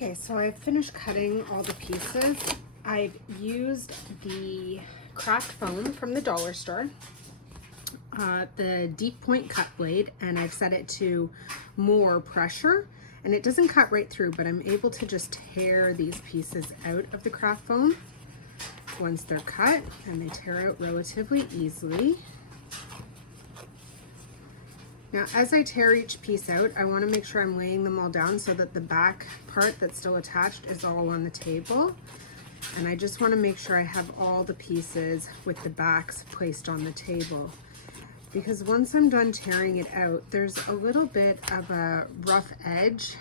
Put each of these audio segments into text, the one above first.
Okay, so I've finished cutting all the pieces. I've used the craft foam from the dollar store, the deep point cut blade, and I've set it to more pressure, and it doesn't cut right through, but I'm able to just tear these pieces out of the craft foam once they're cut, and they tear out relatively easily. Now, as I tear each piece out, I want to make sure I'm laying them all down so that the back part that's still attached is all on the table. And I just want to make sure I have all the pieces with the backs placed on the table. Because once I'm done tearing it out, there's a little bit of a rough edge.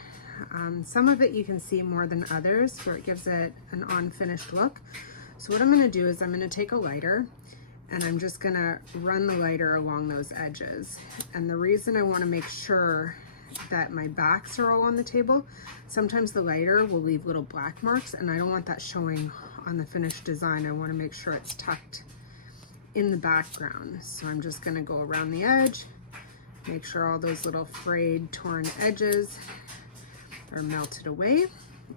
Some of it you can see more than others, where it gives it an unfinished look. So what I'm going to do is I'm going to take a lighter, and I'm just gonna run the lighter along those edges. And the reason I wanna make sure that my backs are all on the table, sometimes the lighter will leave little black marks, and I don't want that showing on the finished design. I wanna make sure it's tucked in the background. So I'm just gonna go around the edge, make sure all those little frayed, torn edges are melted away,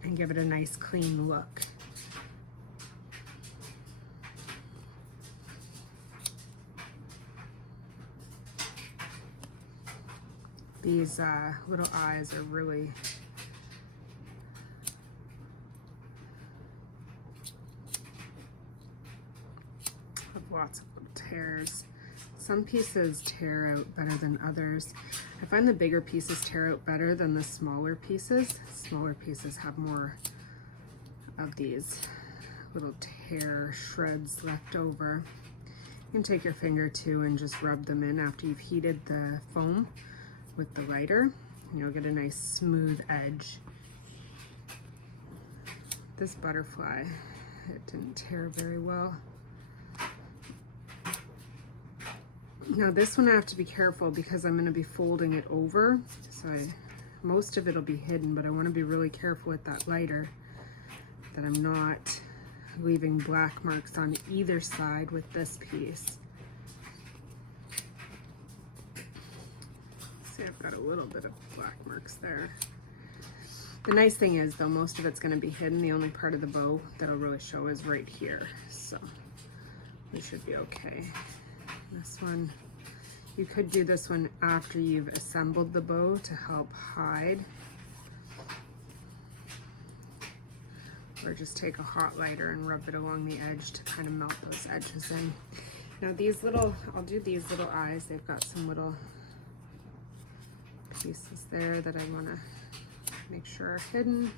and give it a nice clean look. These little eyes are really have lots of little tears. Some pieces tear out better than others. I find the bigger pieces tear out better than the smaller pieces. Smaller pieces have more of these little tear shreds left over. You can take your finger too and just rub them in after you've heated the foam with the lighter, and you'll get a nice smooth edge. This butterfly, it didn't tear very well. Now this one I have to be careful because I'm going to be folding it over, so most of it will be hidden, but I want to be really careful with that lighter that I'm not leaving black marks on either side with this piece. I've got a little bit of black marks there. The nice thing is though, most of it's going to be hidden. The only part of the bow that'll really show is right here, so we should be okay. This one, you could do this one after you've assembled the bow to help hide, or just take a hot lighter and rub it along the edge to kind of melt those edges in. Now these little, I'll do these little eyes. They've got some little pieces there that I want to make sure are hidden.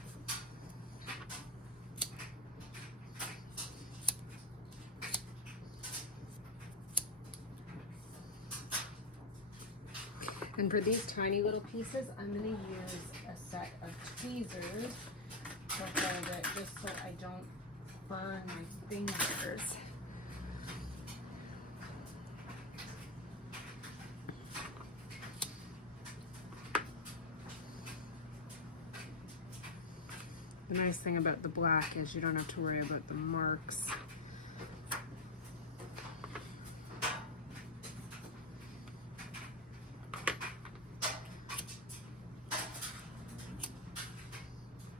And for these tiny little pieces, I'm going to use a set of tweezers to hold it, just so I don't burn my fingers. The nice thing about the black is you don't have to worry about the marks.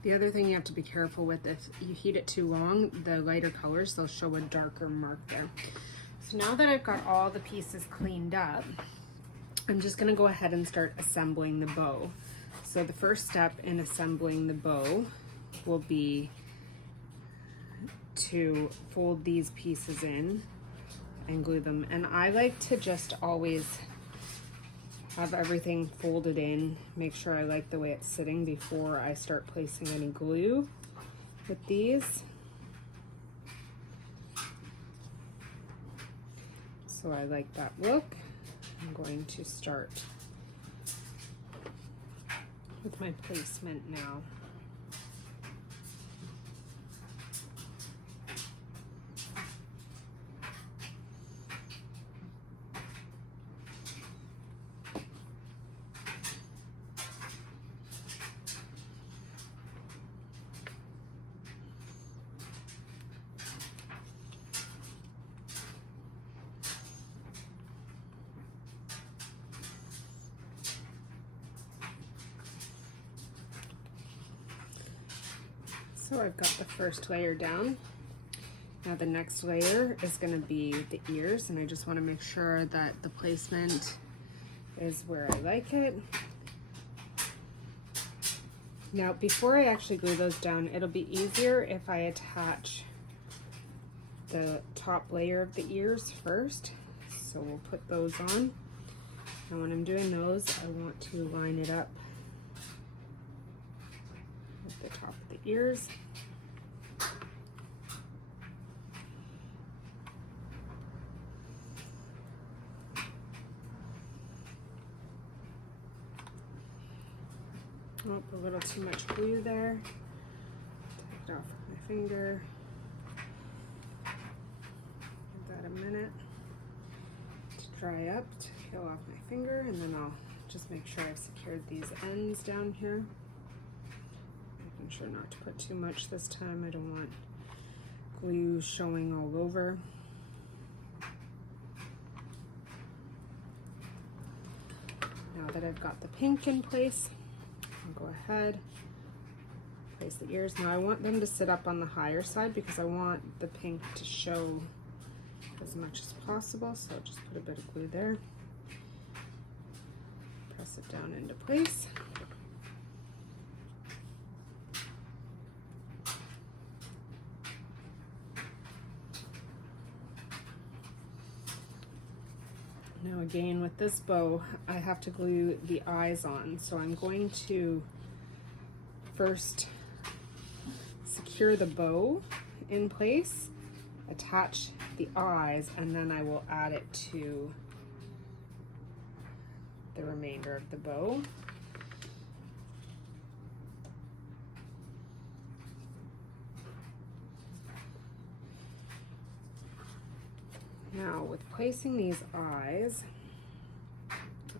The other thing you have to be careful with, if you heat it too long, the lighter colors, they'll show a darker mark there. So now that I've got all the pieces cleaned up, I'm just gonna go ahead and start assembling the bow. So the first step in assembling the bow will be to fold these pieces in and glue them. And I like to just always have everything folded in, make sure I like the way it's sitting before I start placing any glue with these. So I like that look. I'm going to start with my placement now. So I've got the first layer down. Now the next layer is going to be the ears, and I just want to make sure that the placement is where I like it. Now before I actually glue those down, it'll be easier if I attach the top layer of the ears first. So we'll put those on. And when I'm doing those, I want to line it up with the top of the ears. Oh, a little too much glue there. Take it off with my finger. Give that a minute to dry up, to peel off my finger, and then I'll just make sure I've secured these ends down here. Making sure not to put too much this time. I don't want glue showing all over. Now that I've got the pink in place, I'll go ahead, place the ears. Now I want them to sit up on the higher side because I want the pink to show as much as possible. So I'll just put a bit of glue there. Press it down into place. Now again, with this bow, I have to glue the eyes on. So I'm going to first secure the bow in place, attach the eyes, and then I will add it to the remainder of the bow. Now, with placing these eyes,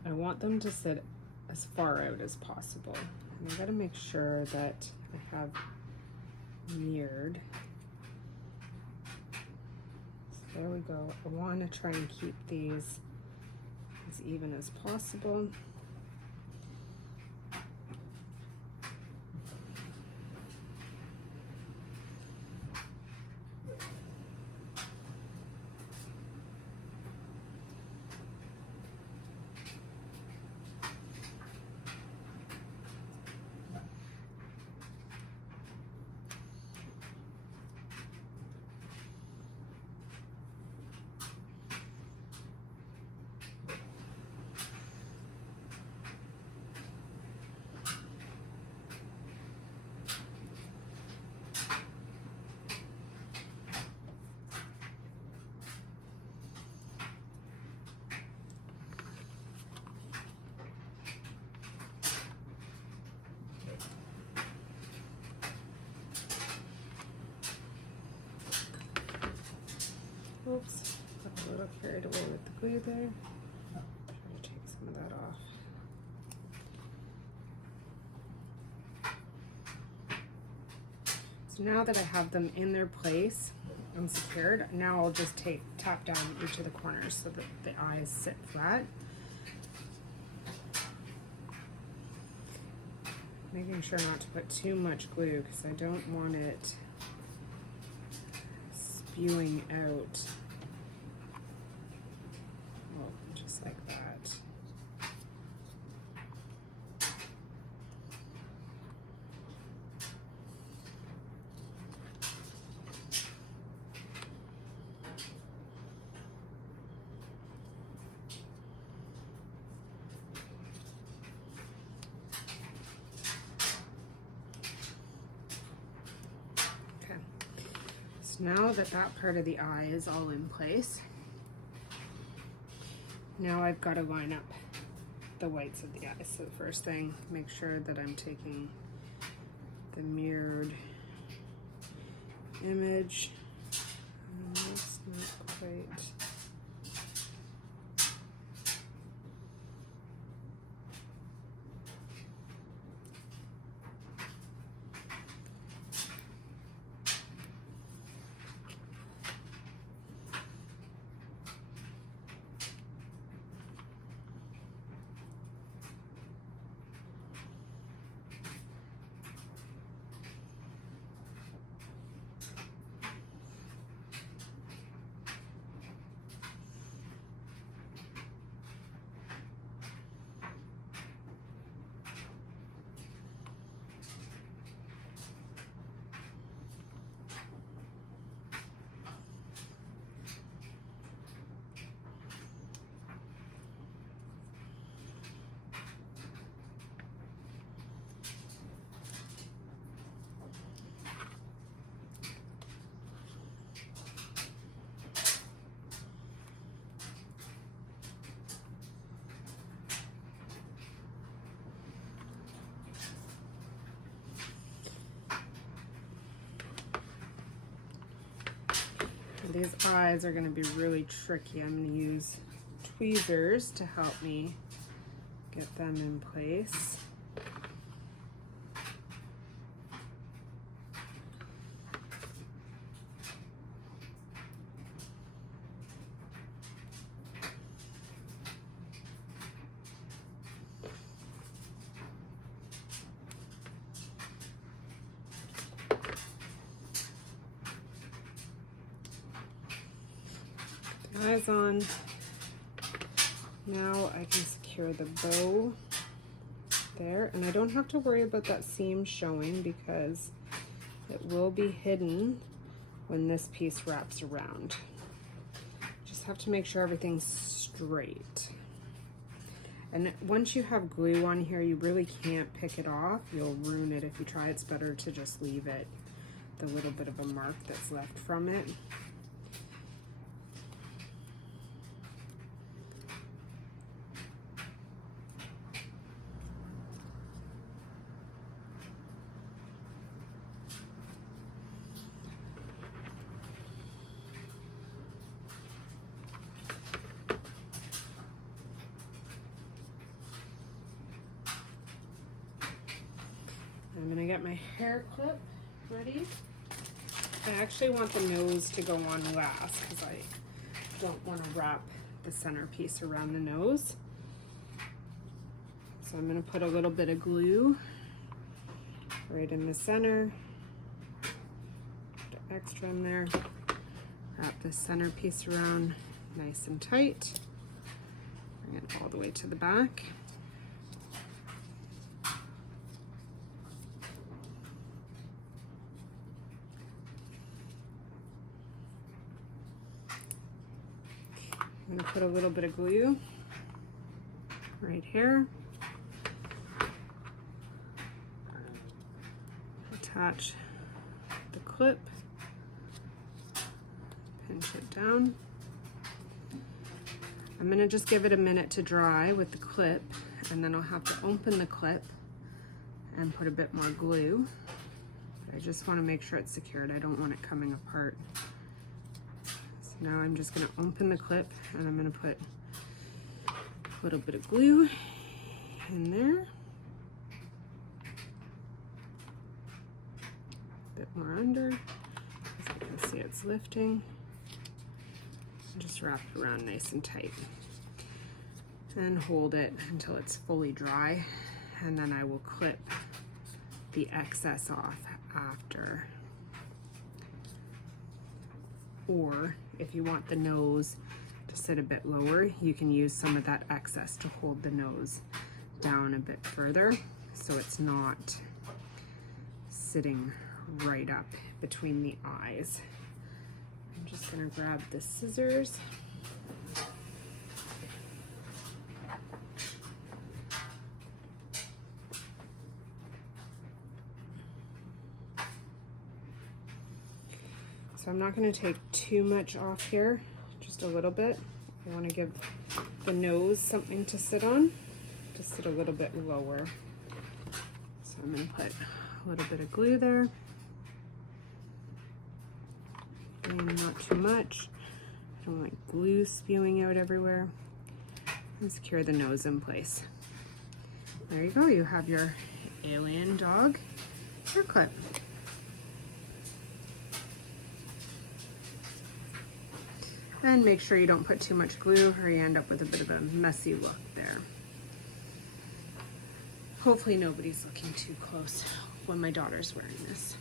I want them to sit as far out as possible. And I gotta make sure that I have mirrored. So there we go. I want to try and keep these as even as possible. Oops, got a little carried away with the glue there. Try to take some of that off. So now that I have them in their place and secured, now I'll just tap down each of the corners so that the eyes sit flat. Making sure not to put too much glue because I don't want it spewing out. Oh, just like that. Now that that part of the eye is all in place, now I've got to line up the whites of the eyes. So the first thing, make sure that I'm taking the mirrored image. That's not quite. These eyes are going to be really tricky. I'm going to use tweezers to help me get them in place. Eyes on. Now I can secure the bow there, and I don't have to worry about that seam showing because it will be hidden when this piece wraps around. Just have to make sure everything's straight. And once you have glue on here, you really can't pick it off. You'll ruin it if you try. It's better to just leave it, the little bit of a mark that's left from it. I'm gonna get my hair clip ready. I actually want the nose to go on last because I don't want to wrap the centerpiece around the nose. So I'm gonna put a little bit of glue right in the center. Put extra in there. Wrap the centerpiece around nice and tight. Bring it all the way to the back. I'm going to put a little bit of glue right here. Attach the clip. Pinch it down. I'm going to just give it a minute to dry with the clip, and then I'll have to open the clip and put a bit more glue. I just want to make sure it's secured. I don't want it coming apart. Now I'm just going to open the clip and I'm going to put a little bit of glue in there. A bit more under. As you can see, it's lifting. And just wrap it around nice and tight. And hold it until it's fully dry. And then I will clip the excess off after. Or if you want the nose to sit a bit lower, you can use some of that excess to hold the nose down a bit further so it's not sitting right up between the eyes. I'm just going to grab the scissors. So I'm not going to take too much off here, just a little bit. I want to give the nose something to sit on, to sit a little bit lower. So I'm going to put a little bit of glue there. And not too much. I don't like glue spewing out everywhere. And secure the nose in place. There you go. You have your alien dog hair clip. And make sure you don't put too much glue or you end up with a bit of a messy look there. Hopefully nobody's looking too close when my daughter's wearing this.